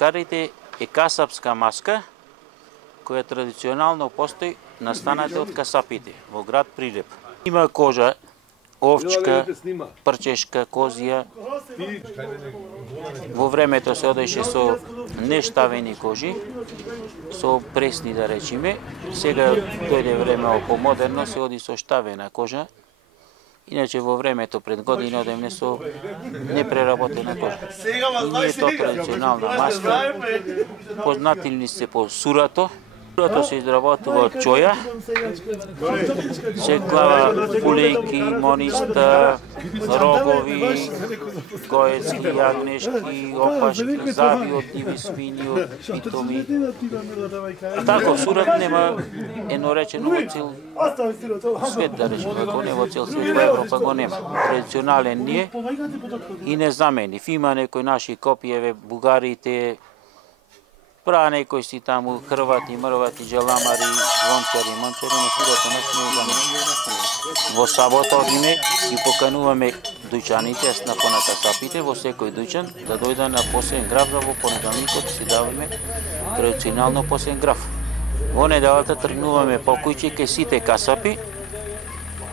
мачкарите е касапска маска, која традиционално постои настаната од касапите во град Прилеп. Има кожа, овчка, прчешка, козија. Во времето се одеше со нештавени кожи, со пресни да речеме. Сега дојде време помодерно, се оди со штавена кожа. Иначе во времето пред години одевме со непреработена кожа. Не е тоа традиционална маска. Познатилни се по сурато. Сурато се изработува од чоја. Се клава фулејки, мониста, рогови, гоецки, јагнешки, опашки, заби од диви свини, од питоми. Таков сурат нема едноречено во цел свет, да речеме, ако не во цел свет, во Европа го нема. Традиционален ни е и не заменив. Има некои наши копиеве, бугарите, прават некои си таму хрвати, мрвати, джеламари, звончари, мончари, но сурато не сме заменив. Во сабота одиме и покануваме дуќаните, јас на касапите, во секој дуќан, да дојде на посебен граф, да во понеделникот си даваме традиционално посебен граф. Во неделата тргнуваме по куќи кај сите касапи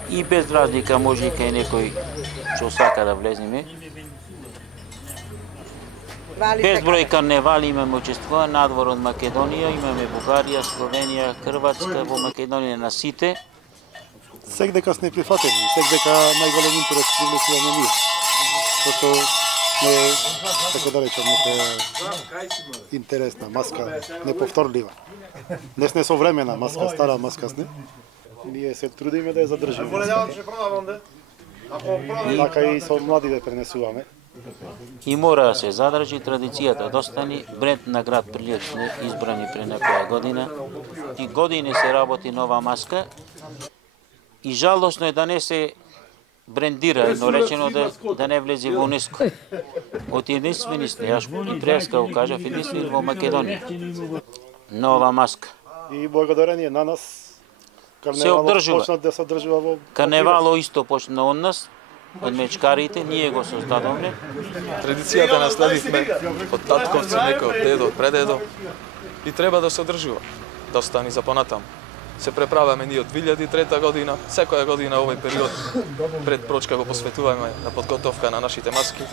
и без разлика може и кај некој што сака да влеземе. Безброј карневали имаме учествува надвор од Македонија, имаме Бугарија, Словенија, Хрватска, во Македонија на сите. Секдека сме прифатени, секдека најголем интерес привлечуваме ние. Пошто не е, така да речем, нека интересна маска, неповторлива. Не сме современа маска, стара маска сме. Ние се трудиме да ја задржиме. Така и со младите пренесуваме. И мора да се задржи традицијата, да остани бренд на град Прилеп избрани пред некоја година. И години се работи нова маска и жалосно е да не се брендира, едноречено да не влезе во УНЕСКО. Од единствени сте, јас и преска го кажав, единствени во Македонија. Нова маска. И благодарение на нас, се обдржува. Почна да се одржува во... Карневало исто почна од нас, од мечкарите, ние го создадовме. Традицијата наследивме од татковци, некој од дедо, од предедо и треба да се одржува, да остани за понатаму. Се преправаме ние од 2003 година, секоја година овој период пред прочка го посветуваме на подготовка на нашите маски.